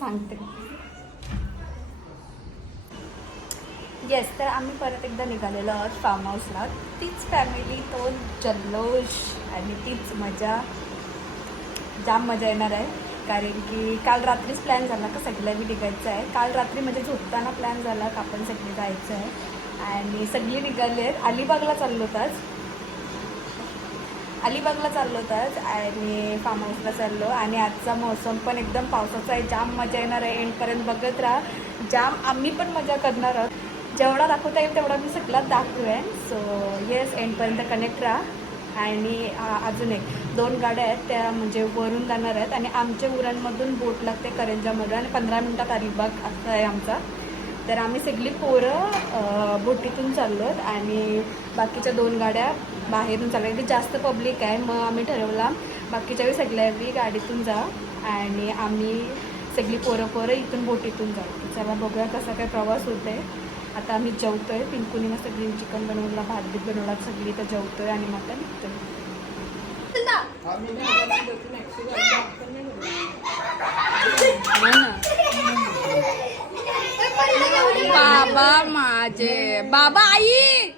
सांगते. येस तर आम्ही परत एकदा निघालेलो आहोत फार्म हाऊसला तीच फॅमिली तो जल्लोष आणि तीच मजा. जाम मजा येणार आहे. कारण की काल रात्रीच प्लॅन झाला का सगळ्यांनी निघायचं आहे. काल रात्री म्हणजे झोपताना प्लॅन झाला का आपण सगळे जायचं आहे. आणि सगळी निघाले आहेत. अलिबागला चाललो होताच अलिबागला चाललो होताच आणि फार्म हाऊसला चाललो. आणि आजचा मौसम पण एकदम पावसाचा आहे. जाम मजा येणार आहे. एंडपर्यंत बघत राहा. जाम आम्ही पण मजा करणार आहोत. जेवढा दाखवता येईल तेवढा मी सगळ्यात दाखवेन. सो येस एंडपर्यंत कनेक्ट राहा. आणि अजून एक. दोन गाड्या आहेत. त्या म्हणजे वरून जाणार आहेत. आणि आमच्या उरणमधून बोट लागते करंजामधून. आणि पंधरा मिनटात अलिबाग असं आहे आमचा. तर आम्ही सगळी पोरं बोटीतून चाललो आहोत आणि बाकीच्या दोन गाड्या बाहेरून चालल्या. की जास्त पब्लिक आहे मग आम्ही ठरवला बाकीच्या वेळी सगळ्या गाडीतून जा आणि आम्ही सगळी पोरं पोरं इथून बोटीतून जाऊ. चला बघूया कसा काय प्रवास होतोय. आता आम्ही जेवतोय पिंकूनी मस्त ग्रीन चिकन बनवला भात बीत बनवला सगळी तर जेवतोय आणि मग आता निघतोय. बाबा माझे. बाबा आई!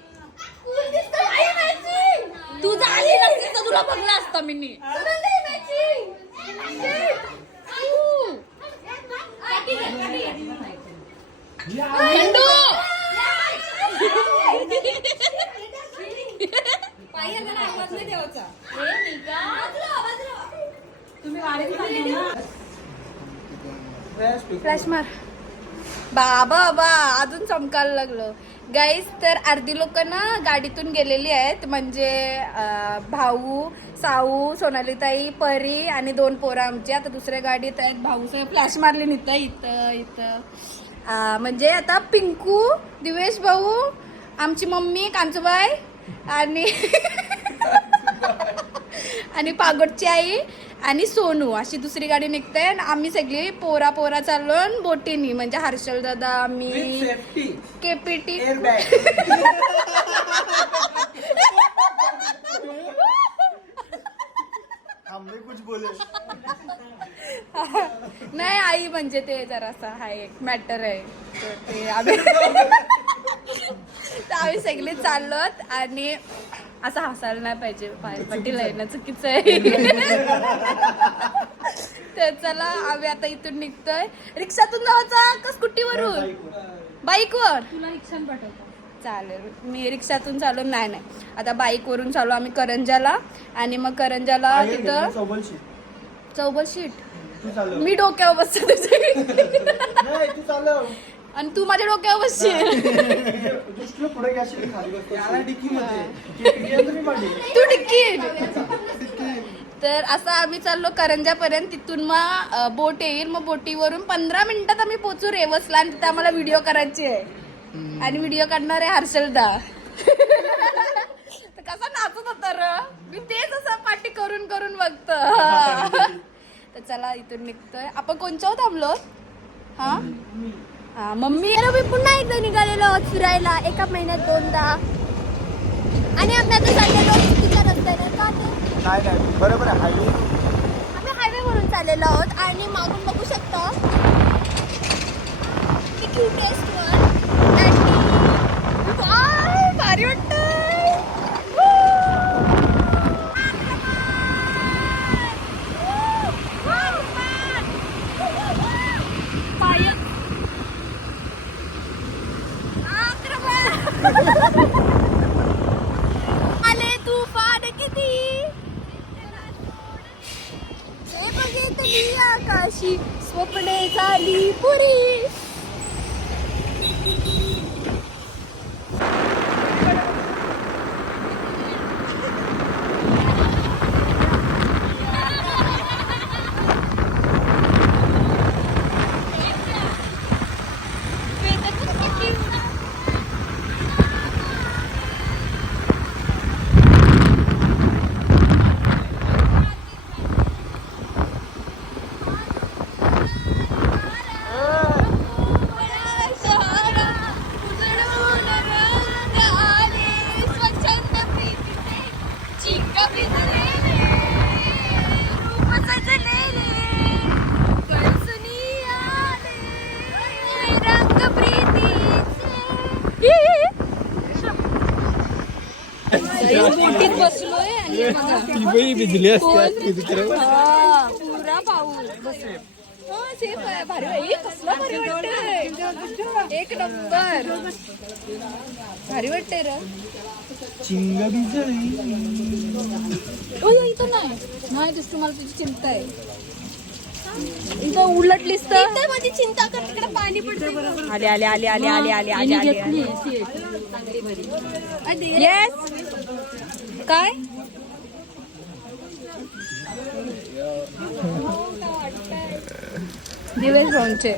तू झाली नसती तर तुला बघला असता मी फ्लॅश मार. बाबा बाबा अजून चमकायला लागलं. गाईस तर अर्धी लोक ना गाडीतून गेलेली आहेत. म्हणजे भाऊ साऊ सोनालीताई परी आणि दोन पोरं आमची. आता दुसऱ्या गाडीत आहेत. भाऊ फ्लॅश मारली निघता इथं इथं. म्हणजे आता पिंकू दिवेश भाऊ आमची मम्मी कांचूबाई आणि आणि पागोटची आई. आणि सोनू अशी दुसरी गाडी निघते आणि आम्ही सगळी पोरा पोरा चाललो बोटीनी म्हणजे हर्षल दादा मी सेफ्टी केपीटी एअरबॅग हमने कुछ बोले. नाही आई म्हणजे ते जरासा हा एक मॅटर आहे. तर ते आम्ही तर आम्ही सगळे चाललोत आणि असं हसायला नाही पाहिजे. पायपट्टी लाईन चुकीचं आहे. तर चला आम्ही आता इथून निघतोय. रिक्षातून जायचा का स्कूटीवरून बाईकवर? तुला रिक्षान पाठवतो. चालेल. मी रिक्षातून चालू नाही नाही. आता बाईकवरून चालू आम्ही करंजाला आणि मग करंजाला तिथं चौबल शीट. मी डोक्यावर बसते तुझ्या आणि तू माझ्या डोक्यावर बसशील. पुढे डिक्की तू टिक्की तर असं आम्ही चाललो करंजापर्यंत. तिथून मग बोट येईल. मग बोटीवरून पंधरा मिनिटात आम्ही पोचू रेवसला आणि तिथे आम्हाला व्हिडिओ करायची आहे. आणि व्हिडिओ काढणार आहे हर्षलदा. तर कसा नाचत होता र. मी तेच असं पाठी करून करून बघतो. तर चला इथून निघतोय. आपण कोणच्या थांबलो हा मम्मी. मी पुन्हा एकदा निघालेलो आहोत फिरायला. एका महिन्यात दोनदा. आणि आम्ही आता चाललेलो चुकीच्या रस्त्याने का ते? नाही नाही बरोबर आहे हायवे. आम्ही हायवे वरून चाललेलो आहोत. आणि मागून बघू शकता. की क्यूटेस्ट वन आणि भारी वाटतंय आले तुफान किती हे बघितली अशी स्वप्ने झाली पुरी बोटीत बसलोय आणि भिजली पुरा पाऊस. बसलोय एक नंबर. भारी वाटतंय रिंगा हो, नाही दिसतो मला तुझी चिंता आहे. इथं उलटलीस तर माझी चिंता कर तिकडे पाणी पडते आले आले आले आले आले आले आले आले येस काय दिवस भाऊंचे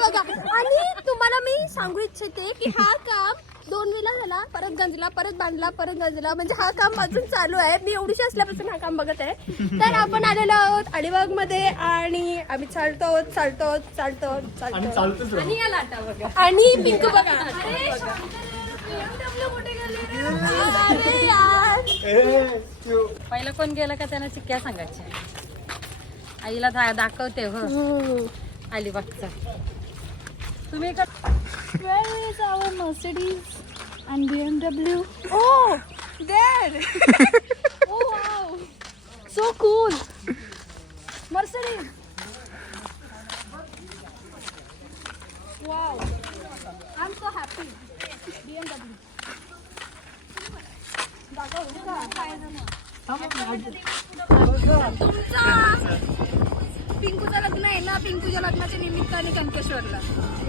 लाटा बघा. आणि तुम्हाला मी सांगू इच्छिते की हा काम दोन वेळा झाला परत गंजला परत बांधला परत गंजला. म्हणजे हा काम अजून चालू आहे. मी एवढीशी असल्यापासून हा काम बघत आहे. तर आपण आलेलो आहोत अलिबागमध्ये आणि आम्ही चालतो आहोत चालतो आहोत चालतो आहोत चालतो. आणि या लाटा बघा. आणि पिंकू बघा. अरे, BMW कुठे गेली रे? अरे यार ए, त्यो. पहिलं कोण गेलं का त्यांना चिक्क्या सांगायच्या? आईला दाखवते हो. अलिबागचा तुम्ही का where is our Mercedes and B M W oh there oh wow so cool Mercedes wow I'm so happy B M W पिंकूचं लग्न आहे ना पिंकूच्या लग्नाच्या निमित्ताने कंकेश्वरला.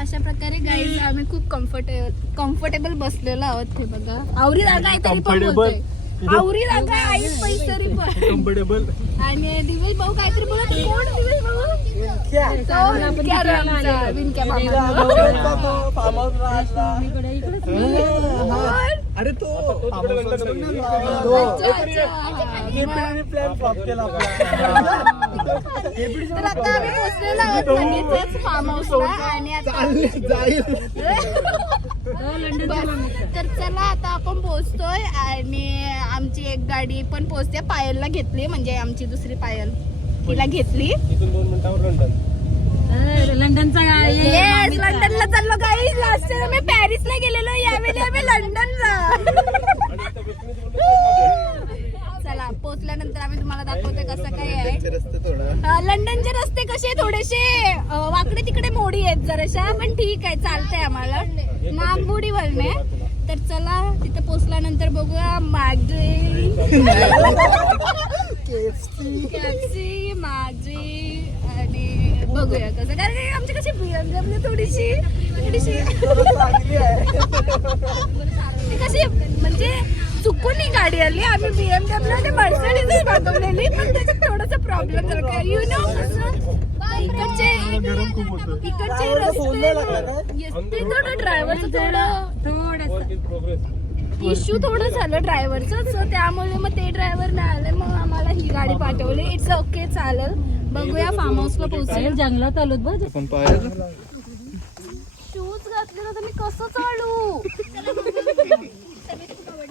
अशा प्रकारे गाईडला आम्ही खूप कम्फर्टेबल कम्फर्टेबल बसलेलो आहोत हे बघा. आवरी जागा कम्फर्टेबल तरी आवरी जागा आई पैसे तरी पण. कम्फर्टेबल आणि दिवस भाऊ काहीतरी बोलत कोण दिवस भाऊ? फार्म अरे तो प्लॅन फ्लॉप केला तर आता आम्ही पोचलेलो आहोत लगेचच फार्म हाऊसला आणि आता तर चला आता आपण पोहोचतोय आणि आमची एक गाडी पण पोहोचते पायलला घेतली म्हणजे आमची दुसरी पायल. तिला घेतली. इथून दोन मिनिटावर लंडन. लंडनचा येस लंडनला चाललो काही लास्ट टाइम आम्ही पॅरिसला गेलेलो यावेळी आम्ही लंडनला. चला पोहोचल्यानंतर आम्ही तुम्हाला दाखवतोय कसं काय आहे. रस्ते थोडा. अ, लंडनचे रस्ते कसे थोडेसे वाकडे तिकडे मोडी आहेत जराशा पण ठीक आहे चालतंय आम्हाला. नागमोडी वळणे. तर चला तिथे पोहोचल्यानंतर बघूया मॅगडी कॅप्सी मॅगडी आणि बघूया कसं. कारण की आमची कशी बीएमडब्ल्यू थोडीशी थोडीशी. ती कशी म्हणजे चुकून ही गाडी आली. आम्ही बीएमडब्ल्यू आणि मर्सिडीज मागवलेली पण त्याच्यात थोडासा प्रॉब्लेम झाला. काय यु नो इकडचे गरम खूप होतं इकडचे रस्ते थोडं ड्रायव्हरचं थोडं थोडस इश्यू थोडं झालं ड्रायव्हरचं सो त्यामुळे मग ते ड्रायव्हर नाही आले मग आम्हाला ही गाडी पाठवली. इट्स ओके चालेल. बघूया फार्म हाऊसला पोहोचेल. जंगलात आलोत बघ. शूज घातले ना तर मी कसं चालू?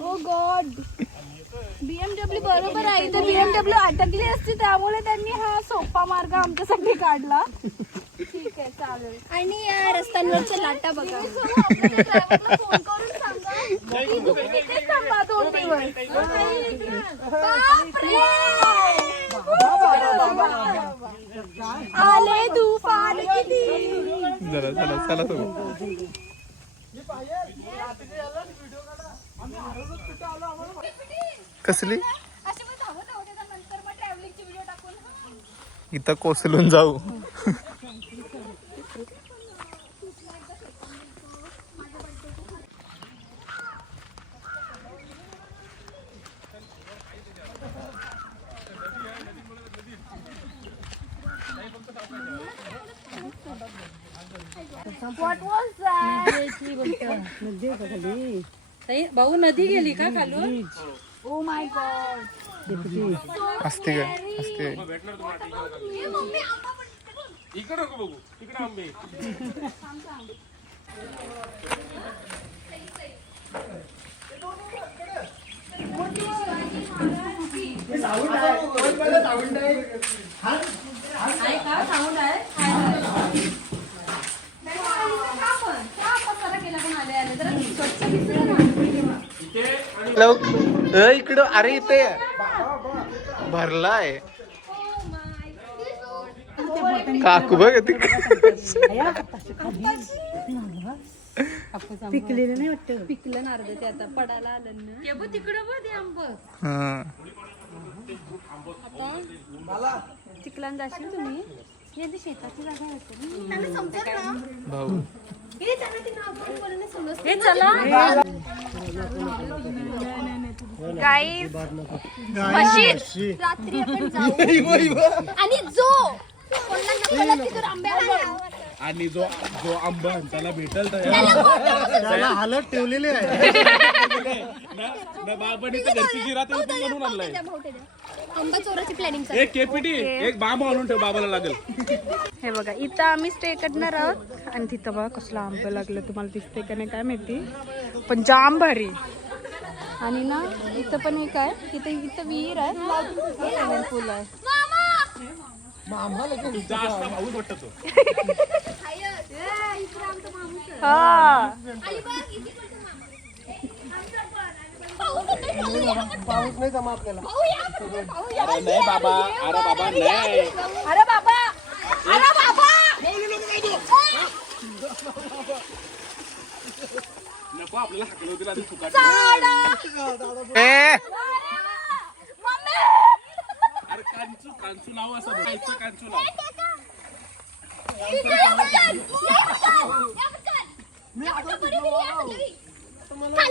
ओ गॉड बीएमडब्ल्यू बरोबर आहे. तर बीएमडब्ल्यू अटकली असती त्यामुळे त्यांनी हा सोपा मार्ग आमच्यासाठी काढला. ठीक आहे चालेल. आणि या रस्त्यांवरच्या लाटा बघा. फोन करून थांबा दोन दिवस बापरे! आले किती चला चला चला कसली इथं कोसलून जाऊ What was that? ताई, भाऊ नदी गेली का खालून? Oh my god. असते काय असते. ए, मम्मी, आंबा. इकडं अरे इथे भरलाय. काकू बघ पिकलेलं नाही वाटत. पिकलं नारद ते आता पडायला आलं ना. तिकडं बघ ते आंब. चिखलान जाशील तुम्ही? हे आधी शेताची जागा? भाऊ. ते. हे चला. Guys, म्हशी, रात्री आपण जाऊ. आणि जो कोणाला आंब्याला आणि जो जो आंबा त्याला भेटल त्याला हालत ठेवलेली आहे. बाबाने घरची जिरा ते उचलून आणलाय. आंबा चोराची प्लॅनिंग एक केपीटी एक बांब आणून ठेव बाबाला लागेल. हे बघा इथं आम्ही स्टे करणार आहोत. आणि तिथं बघा कसलं आंब लागलं तुम्हाला दिसते का नाही काय माहिती. पण जाम भारी. आणि ना इथं पण एक आहे. इथं इथं विहीर आहे. स्विमिंग पूल आहे. हा. पाऊस नाही जमा आपल्याला अरे नाही बाबा अरे बाबा! नाही अरे बाबा. अरे बाबा नको आपल्याला हाकलं होतील आधी फुकाट ए अरे कांचू कांचू नाव असं बोलायचं कांचू नाव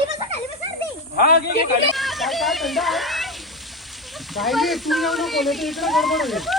हा घे, घे, काय नाही तू येऊ नको इकडे गडबड होईल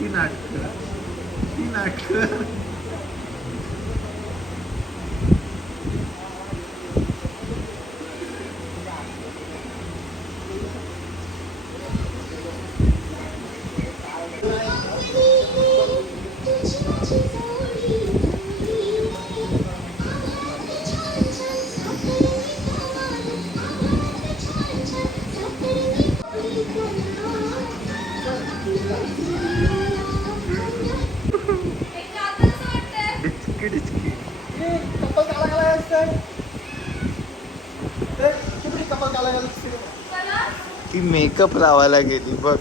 किती नाटक मेकअप लावायला गेली बघ.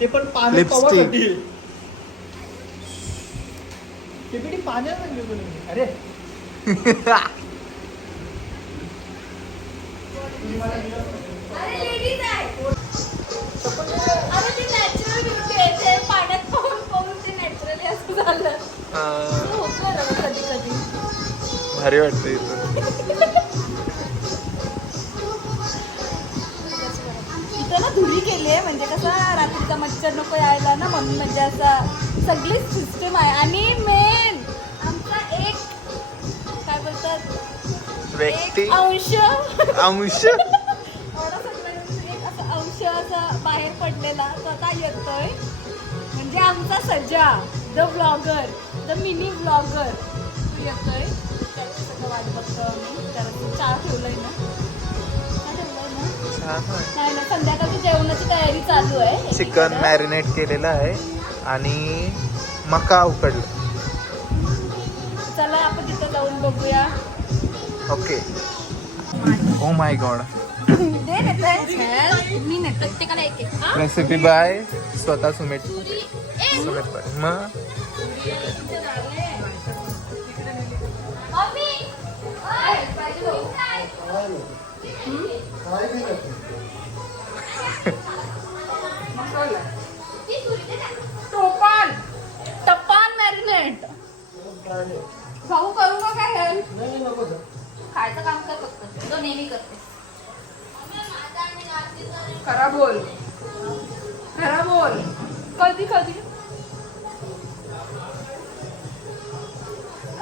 ते पण पाण्यात Lipstick. कवासाठी. ते पण पाण्यात अरे. अरे लेडीज कसं रात्रीचा मच्छर नको यायला ना म्हणून म्हणजे असं सगळीच सिस्टीम आहे. आणि मेन आमचा एक काय बोलतात? व्यक्ती एक अंश. अंश. असा अंश असा बाहेर पडलेला तो आता येतोय. म्हणजे आमचा सज्जा the blogger the mini blogger येतोय. त्याची सगळं वाट बघतो आम्ही. त्याला चहा ठेवलंय ना. नाही ना संध्याकाळची जेवणाची तयारी चालू आहे. चिकन. मॅरिनेट केलेलं आहे आणि मका उकडलं. चला आपण तिथं जाऊन बघूया. ओके. ओ माय गॉड दे नेते मी नेते प्रत्येकाला एक एक. हा? रेसिपी बाय स्वतः सुमित. पुरी ए, सुमित बाय मग? मम्मी ओय, पाहिजे भाऊ. काय टोपान टपान मॅरिनेट. भाऊ करू का काय help? नाही, नाही, नको जा. खायचं काम कर फक्त. तो नेहमी करते. खरा बोल. खरा बोल. कधी कधी?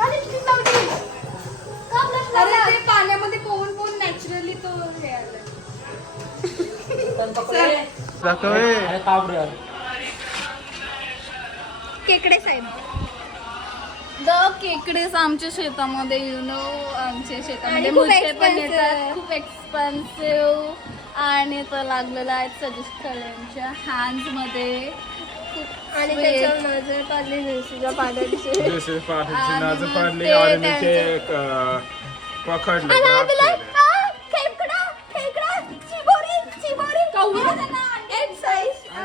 अरे ते पाण्यामध्ये पोहून पोहून नॅचरली तो हे आलाय. दाखव केकडे साहेब? द केकडेस आमच्या शेतामध्ये यु नो आमच्या शेतामध्ये आणि खूप पण expensive. येतात. खूप एक्सपेन्सिव्ह आणि तो लागलेला आहे सजेस्टच्या हँड्समध्ये खूप आणि. त्याच्यावर नजर पाण्याची नाजं मग पाडली आणि मी ते त्यांचं- एक, अं, पकडलं आणि grab तुला केलं. आ, खेकडा खेकडा चिबोरी चिबोरी. एक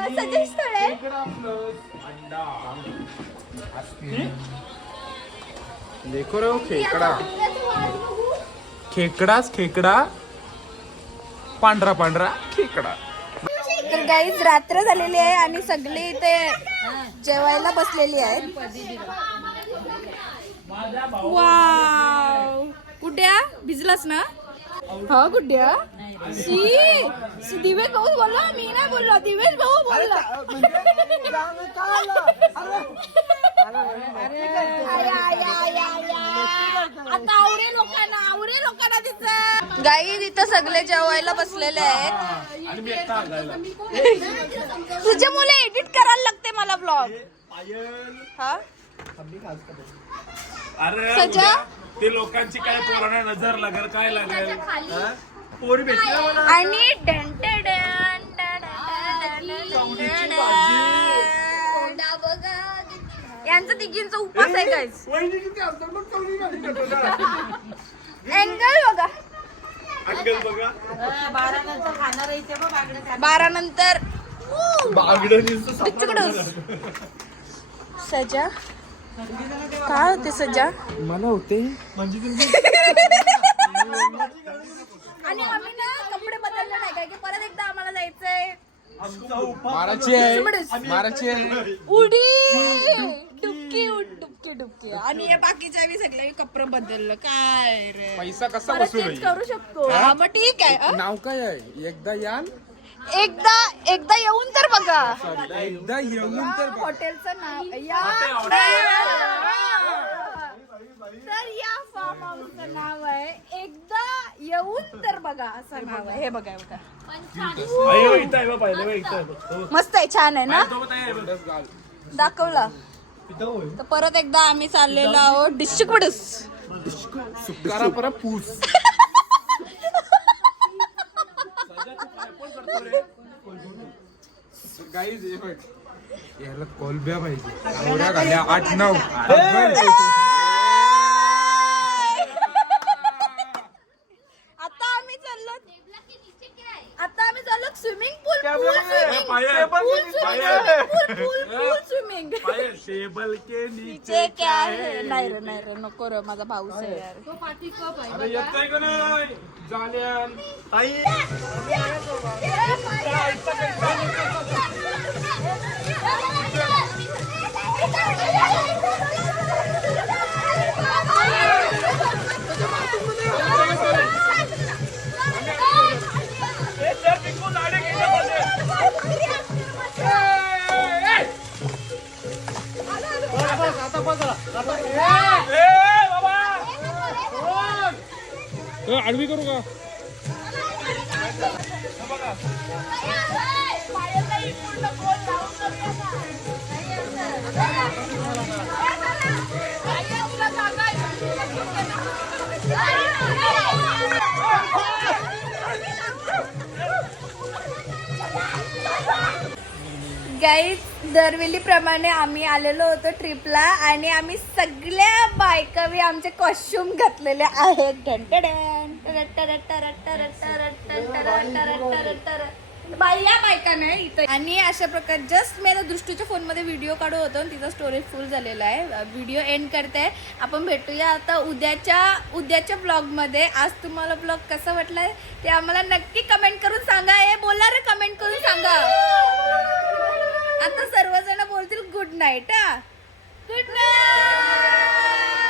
आहे. देखो रे वो खेकडा. खेकडाच खेकडा पांढरा पांढरा खेकडा. तर गाईज रात्र झालेली आहे आणि सगळे इथे जेवायला बसलेली आहेत. वाव. गुड्ड्या भिजलास ना? हा गुड्ड्या शी शी, दिवेश भाऊ बोलला? मी नाही बोलला दिवेश भाऊ बोलला. आय. आता आवरे लोकांना आवरे लोकांना तिथं. गाई तिथं सगळे जेवायला बसलेले आहेत. आणि मी एकटा आगायला तुझे मुले एडिट करायला लागते मला ब्लॉग पायल. हा? सजा? ते लोकांची काय पुराणा नजर लागेल काय लागेल? हा? पोरी भेटली ना मला. आणि done done done done done done done कवडीची done. भाजी. कोंडा बघा. या यांचा तिघींचा उपास आहे गाईज वहिनी किती असतात मग चवली गाडी करतो अँगल बघा. अंकल बघा. बारा नंतर खाणार इथे बागडे बारा नंतर बागडं डिचकडूस सजा. काय होते सजा मला होते. म्हणजे आणि आम्ही ना कपडे बदलले नाही काय की परत एकदा आम्हाला जायचंय. माराची आहे. माराची आहे. उडी! डुबकी उड डुबकी डुबकी. आणि हे बाकीच्या सगळे कपडे बदललं. काय रे? पैसा कसा परत वसूल चेंज करू शकतो. हा? मग ठीक आहे अं? नाव काय आहे? एकदा याल एकदा एकदा येऊन तर बघा. एकदा येऊन तर बघ. हॉटेलचं नाव या तर या फार्म हाऊसचं नाव आहे. एकदा येऊन तर बघा असं नाव आहे. हे बघा हे बघा. मस्त आहे छान आहे ना. दाखवला. तर परत एकदा आम्ही चाललेलो आहोत डिस्ट्रिक्टस करा परत पूस. हे बघ. याला कोलब्या पाहिजे. आठ नऊ आता आम्ही चाललो आता आम्ही चाललो swimming pool pool Payal, swimming pool swimming pool pool pool swimming Payal, table के नीचे क्या है नाही रे नाही रे नको रे माझा भाऊस आहे यार अरे येत का नाही जाल्यान आडवी करू का गाईज दरवेळीप्रमाणे आम्ही आलेलो होतो ट्रिपला आणि आम्ही सगळ्या बायकावी आमचे कॉस्ट्युम घातलेले आहेत टंटडन, या बायका नाही इथं आणि अशा प्रकारे जस्ट मी दृष्टीच्या फोनमध्ये व्हिडिओ काढू होतो आणि तिचा स्टोरेज फुल झालेला आहे व्हिडिओ एंड करते आपण भेटूया आता उद्याच्या उद्याच्या ब्लॉगमध्ये आज तुम्हाला ब्लॉग कसा वाटलाय ते आम्हाला नक्की कमेंट करून सांगा हे बोला रे कमेंट करून सांगा आता सर्वजण बोलतील गुड नाईट हा. Good night